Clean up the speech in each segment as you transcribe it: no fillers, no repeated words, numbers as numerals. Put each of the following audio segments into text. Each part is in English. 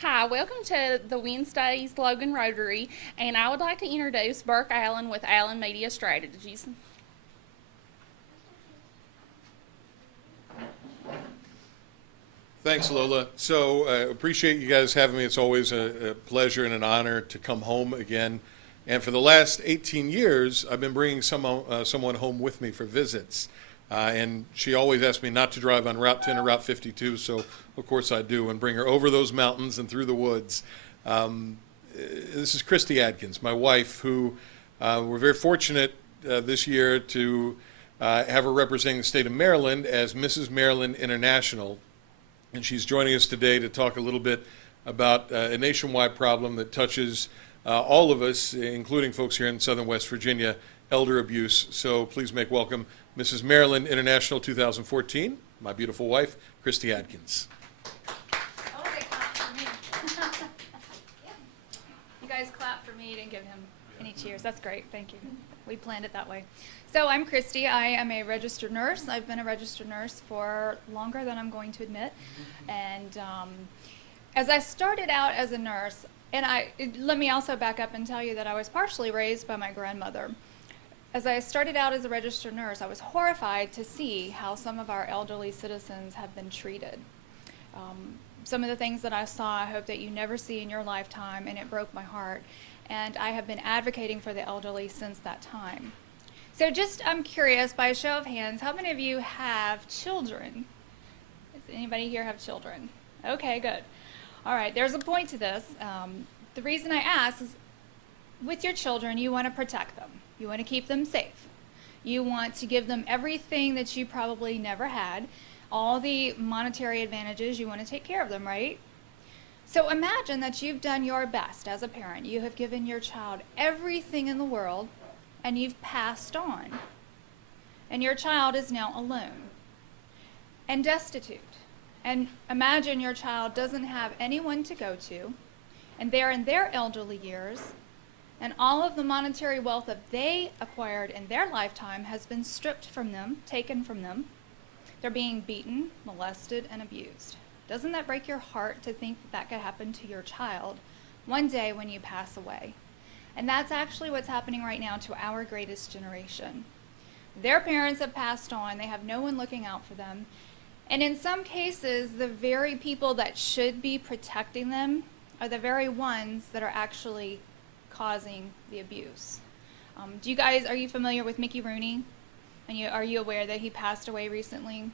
Hi, welcome to the Wednesdays Logan Rotary, and I would like to introduce Burke Allen with Allen Media Strategies. Thanks, Lola. So appreciate you guys having me. It's always a pleasure and an honor to come home again. And for the last 18 years, I've been bringing someone home with me for visits. And she always asks me not to drive on Route 10 or Route 52, so of course I do, and bring her over those mountains and through the woods. This is Cristi Adkins, my wife, who we're very fortunate this year to have her representing the state of Maryland as Mrs. Maryland International. And she's joining us today to talk a little bit about a nationwide problem that touches all of us, including folks here in Southern West Virginia, elder abuse. So please make welcome Mrs. Maryland International 2014, my beautiful wife, Cristi Adkins. Oh, they clapped for me. You guys clapped for me, didn't give him any cheers. That's great, thank you. We planned it that way. So I'm Cristi. I am a registered nurse. I've been a registered nurse for longer than I'm going to admit. And as I started out as a nurse, and let me also back up and tell you that I was partially raised by my grandmother. As I started out as a registered nurse, I was horrified to see how some of our elderly citizens have been treated. Some of the things that I saw, I hope that you never see in your lifetime, and it broke my heart. And I have been advocating for the elderly since that time. So I'm curious, by a show of hands, how many of you have children? Does anybody here have children? Okay, good. All right, there's a point to this. The reason I ask is, with your children, you want to protect them. You want to keep them safe. You want to give them everything that you probably never had, all the monetary advantages. You want to take care of them, right? So imagine that you've done your best as a parent. You have given your child everything in the world, and you've passed on. And your child is now alone and destitute. And imagine your child doesn't have anyone to go to, and they're in their elderly years, and all of the monetary wealth that they acquired in their lifetime has been stripped from them, taken from them. They're being beaten, molested, and abused. Doesn't that break your heart to think that could happen to your child one day when you pass away? And that's actually what's happening right now to our greatest generation. Their parents have passed on. They have no one looking out for them. And in some cases, the very people that should be protecting them are the very ones that are actually causing the abuse. Are you familiar with Mickey Rooney? And are you aware that he passed away recently?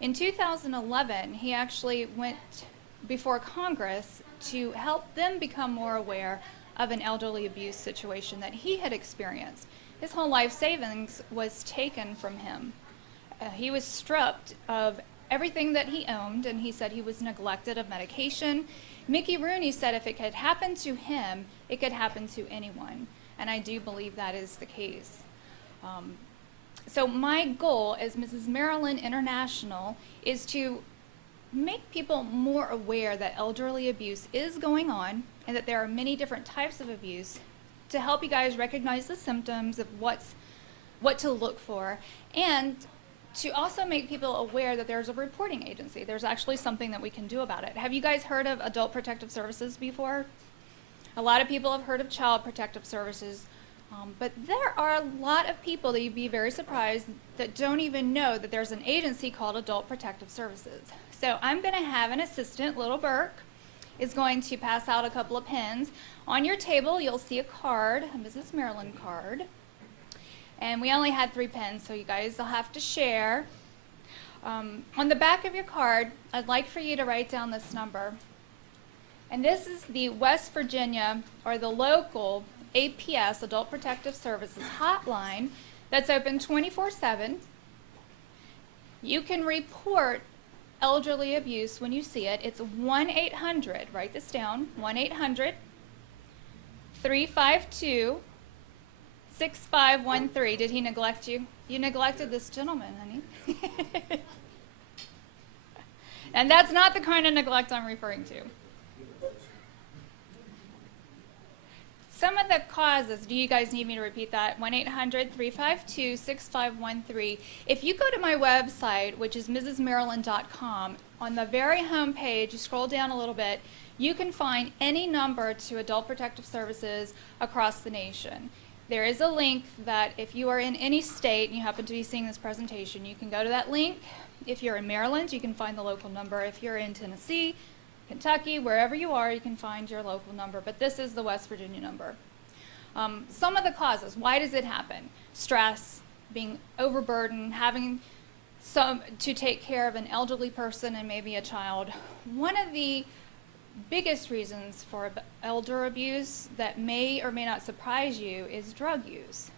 In 2011, he actually went before Congress to help them become more aware of an elderly abuse situation that he had experienced. His whole life savings was taken from him. He was stripped of everything that he owned, and he said he was neglected of medication. Mickey Rooney said if it could happen to him, it could happen to anyone. And I do believe that is the case. So my goal as Mrs. Maryland International is to make people more aware that elderly abuse is going on and that there are many different types of abuse, to help you guys recognize the symptoms of what to look for, and to also make people aware that there's a reporting agency. There's actually something that we can do about it. Have you guys heard of Adult Protective Services before? A lot of people have heard of Child Protective Services, but there are a lot of people that you'd be very surprised that don't even know that there's an agency called Adult Protective Services. So I'm going to have an assistant, little Burke, is going to pass out a couple of pens. On your table, you'll see a card, a Mrs. Maryland card. And we only had 3 pens, so you guys will have to share. On the back of your card, I'd like for you to write down this number. And this is the West Virginia, or the local APS, Adult Protective Services hotline, that's open 24/7. You can report elderly abuse when you see it. It's 1-800, write this down, 1-800-352-6513. Did he neglect you? You neglected this gentleman, honey. And that's not the kind of neglect I'm referring to. Some of the causes, do you guys need me to repeat that? 1-800-352-6513. If you go to my website, which is mrsmaryland.com, on the very home page, you scroll down a little bit, you can find any number to Adult Protective Services across the nation. There is a link that if you are in any state and you happen to be seeing this presentation, you can go to that link. If you're in Maryland, you can find the local number. If you're in Tennessee, Kentucky, wherever you are, you can find your local number. But this is the West Virginia number. Some of the causes, why does it happen? Stress, being overburdened, having to take care of an elderly person and maybe a child. One of the biggest reasons for elder abuse that may or may not surprise you is drug use.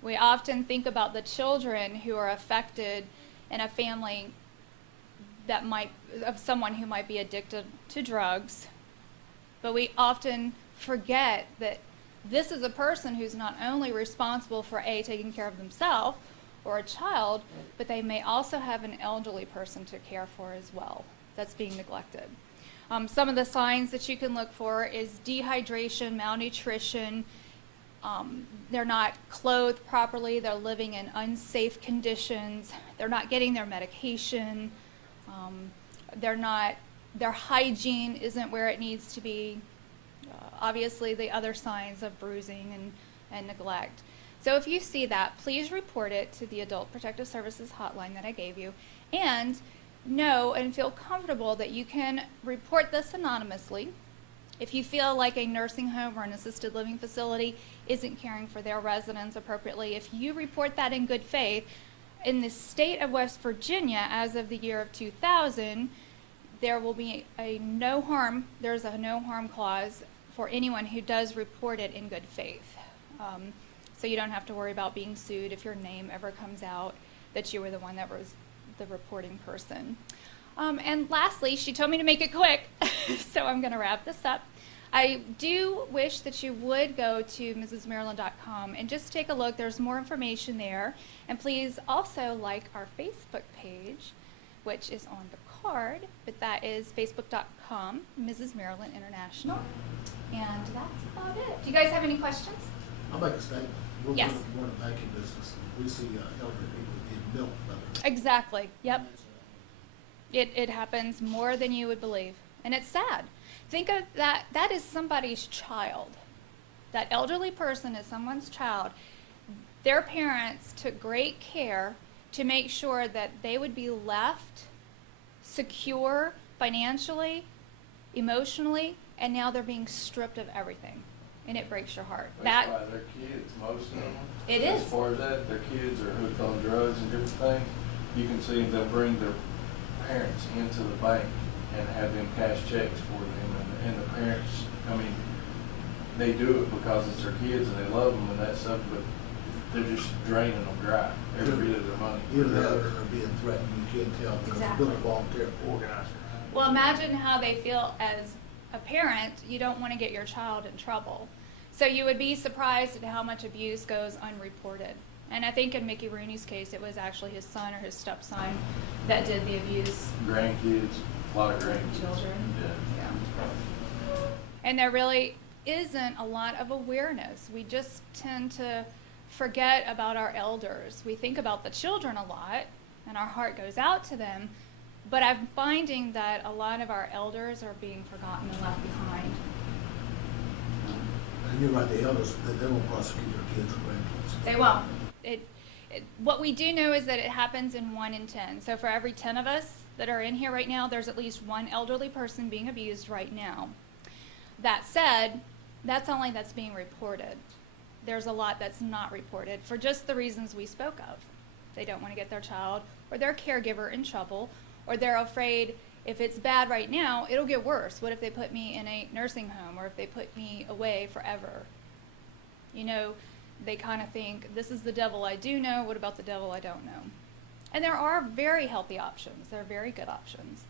We often think about the children who are affected in a family of someone who might be addicted to drugs, but we often forget that this is a person who's not only responsible for taking care of themselves or a child, but they may also have an elderly person to care for as well that's being neglected. Some of the signs that you can look for is dehydration, malnutrition. They're not clothed properly. They're living in unsafe conditions. They're not getting their medication. Their hygiene isn't where it needs to be. Obviously, the other signs of bruising and neglect. So if you see that, please report it to the Adult Protective Services hotline that I gave you, and know and feel comfortable that you can report this anonymously. If you feel like a nursing home or an assisted living facility isn't caring for their residents appropriately, if you report that in good faith, in the state of West Virginia, as of the year of 2000, there will be there's a no harm clause for anyone who does report it in good faith. So you don't have to worry about being sued if your name ever comes out that you were the one that was the reporting person. And lastly, she told me to make it quick, so I'm going to wrap this up. I do wish that you would go to mrsmaryland.com and just take a look. There's more information there. And please also like our Facebook page, which is on the card, but that is facebook.com, Mrs. Maryland International. And that's about it. Do you guys have any questions? I'll make a statement. Yes. We're in the banking business, and we see elderly people being milked by their... Exactly. Yep. It happens more than you would believe. And it's sad. Think of that. That is somebody's child. That elderly person is someone's child. Their parents took great care to make sure that they would be left secure financially, emotionally, and now they're being stripped of everything. And it breaks your heart. That's why their kids, most of them. It is. As far as that, their kids are hooked on drugs and different things. You can see they'll bring their parents into the bank and have them cash checks for them. And the parents, I mean, they do it because it's their kids and they love them and that stuff, but they're just draining them dry, every bit of their money. Either that or they're being threatened, you can't tell, because Exactly. they're building volunteer organizer. Well, imagine how they feel as a parent. You don't want to get your child in trouble. So you would be surprised at how much abuse goes unreported. And I think in Mickey Rooney's case, it was actually his son or his stepson that did the abuse. Grandkids, a lot of grandkids. Children. Yeah. And there really isn't a lot of awareness. We just tend to forget about our elders. We think about the children a lot, and our heart goes out to them. But I'm finding that a lot of our elders are being forgotten and left behind. And you're right, the elders, they won't prosecute their kids or grandkids. They won't. What we do know is that it happens in 1 in 10. So for every 10 of us that are in here right now, there's at least one elderly person being abused right now. That said, that's being reported. There's a lot that's not reported for just the reasons we spoke of. They don't want to get their child or their caregiver in trouble, or they're afraid if it's bad right now, it'll get worse. What if they put me in a nursing home, or if they put me away forever? You know, they kind of think, this is the devil I do know, what about the devil I don't know? And there are very healthy options. There are very good options.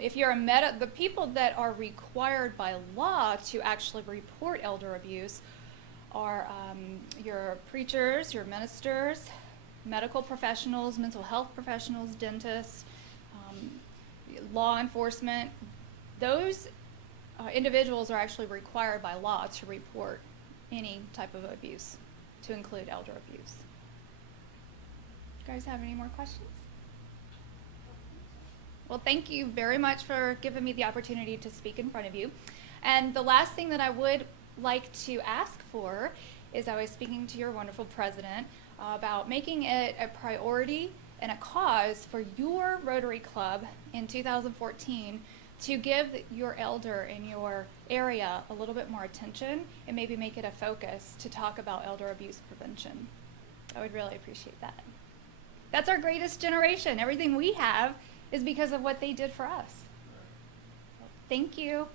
If you're the people that are required by law to actually report elder abuse are your preachers, your ministers, medical professionals, mental health professionals, dentists, law enforcement. Those individuals are actually required by law to report any type of abuse, to include elder abuse. You guys have any more questions? Well, thank you very much for giving me the opportunity to speak in front of you. And the last thing that I would like to ask for is I was speaking to your wonderful president about making it a priority and a cause for your Rotary Club in 2014 to give your elder in your area a little bit more attention and maybe make it a focus to talk about elder abuse prevention. I would really appreciate that. That's our greatest generation. Everything we have is because of what they did for us. Thank you.